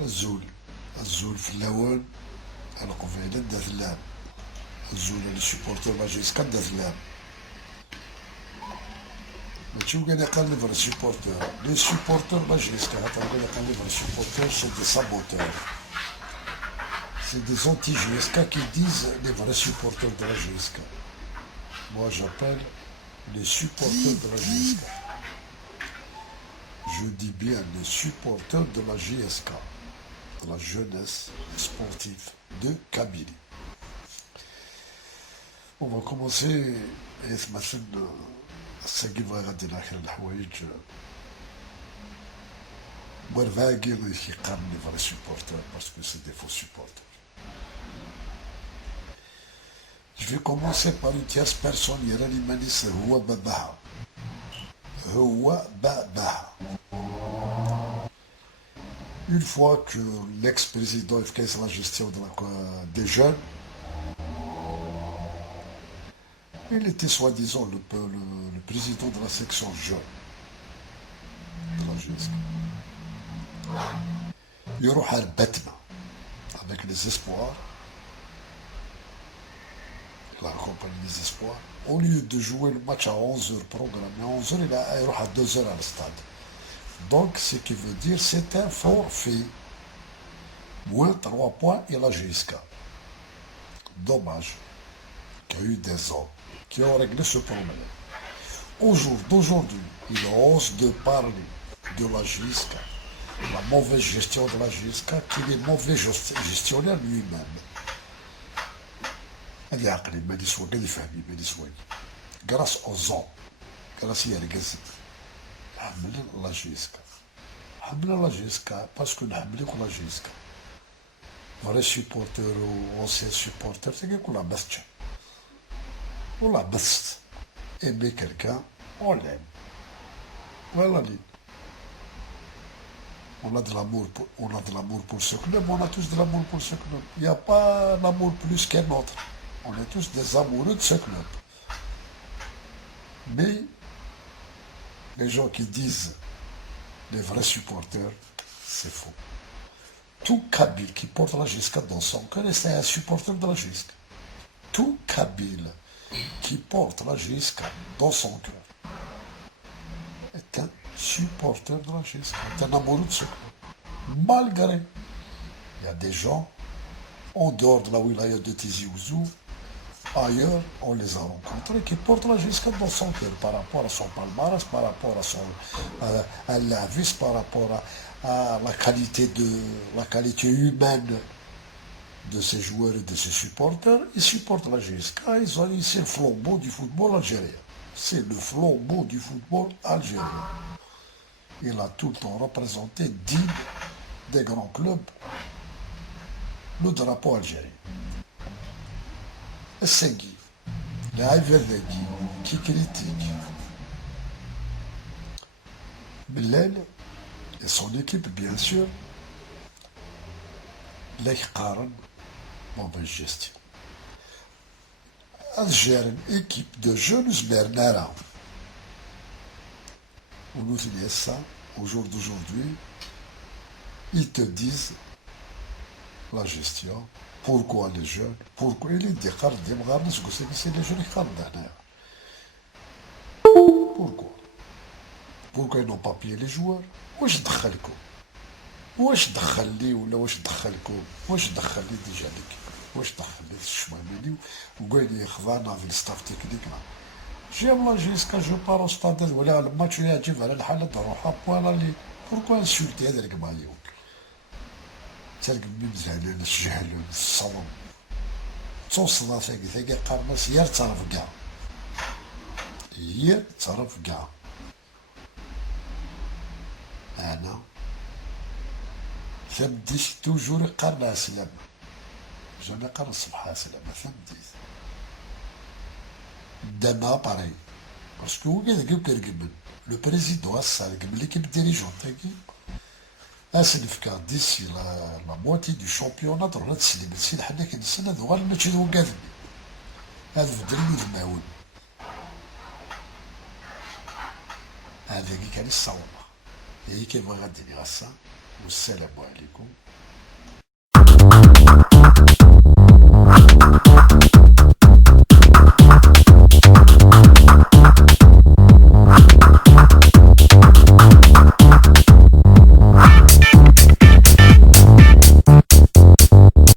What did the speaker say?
الزول الزول في اللون القبيلة دات اللام الزول اللي سيبورتور ماجيسكا دات اللام ماشي وكان يقلب على السيبورتور لي سيبورتور ماجيسكا خاطر وكان يقلب على السيبورتور سي دي سابوتور c'est des anti-JSK qui disent les vrais supporters de la JSK. Moi j'appelle les supporters de la JSK. Je dis bien les supporters de la JSK, de la jeunesse sportive de Kabylie. On va commencer مثلا الساقي بغا يغدي لاخر الحوايج مرفاقي اللي كيقارن لي فري سيبورتر باسكو سي دي فو سيبورتر. Je vais commencer par une tierce personne يرى لي مانيس هو باباها هو باباها. Une fois que l'ex-président fait la gestion des jeunes, il était soi-disant le président de la section jeune de la GSK. Il يروح à Batna avec les espoirs. Il accompagne les espoirs. Au lieu de jouer le match à 11h programmé à 11h, il يروح à 2h à le stade. Donc, ce qui veut dire c'est un forfait. Moins 3 points et la GSK. Dommage qu'il y a eu des hommes qui ont réglé ce problème. Au jour d'aujourd'hui, il ose de parler de la GSK, la mauvaise gestion de la GSK, qu'il est mauvais gestionnaire lui-même. هذه عقلي ماني سوا قاعد يفهمني ماني سوا grâce aux hommes grâce يا رقاز حمل لا جيسكا حمل لا جيسكا باسكو نحملك لا جيسكا فري سيبورتور و اونسيان سيبورتور تلقاك ولا بثت ولا بثت ايمي كالكان on l'aime voilà لي on a de l'amour pour ce club, on a tous de l'amour pour ce club. Il n'y a pas l'amour plus qu'un autre. On est tous des amoureux de ce club. Mais les gens qui disent les vrais supporters, c'est faux. Tout Kabyle qui porte la GSK dans son cœur, c'est un supporter de la GSK. Tout Kabyle qui porte la GSK dans son cœur est un supporter de la GSK, est un amoureux de ce club. Malgré, il y a des gens en dehors de la wilaya de Tizi Ouzou, ailleurs, on les a rencontrés qui portent la GSK dans son cœur par rapport à son palmarès, par rapport à l'avis, par rapport à la qualité humaine de ces joueurs et de ces supporters. Ils supportent la GSK, c'est le flambeau du football algérien. C'est le flambeau du football algérien. Il a tout le temps représenté digne des grands clubs le drapeau algérien. السنقي لاعب الذكي كي كريتيك بالليل et son équipe bien sûr لا يقارن mauvaise gestion. Elle gère une équipe de jeunes Bernard. On nous dit ça au jour d'aujourd'hui. Ils te disent la gestion. Pourquoi les jeunes? Pourquoi il dit c'est les jeunes qui Pourquoi? Pourquoi ils n'ont pas payé les joueurs? واش دخلكم؟ واش دخل لي ولا واش دخلكم؟ واش دخل لي ديجا ليك؟ واش دخل لي الشمالي وقال لي خضعنا في الستاف تكنيكنا. جي والله جيسكا جو بار او ستاد ولا الماتش اللي يعجب على الحالة نروحها بوالا لي بوركوا انسولتي هذاك معايا تلقى مزعلين الجهل الصوم توصل ثاقي قارناس هي تعرف كاع هي تعرف كاع انا ثمديش توجور قارنا سلام جانا قرن الصبح سلام ثمديت دما باري باسكو هو كذا كيرقبل لو بريزيدون السالك ليكيب ديريجون تاكي اسنفكا ديسي لا موتي دو شامبيونات درنا تسليم سيد حنا كنسنا هذا غير الماتش هو كاذب هذا بدلو المعون هذا كي كان الصوم هي كيف غادي غاسا Wassalamu alaikum.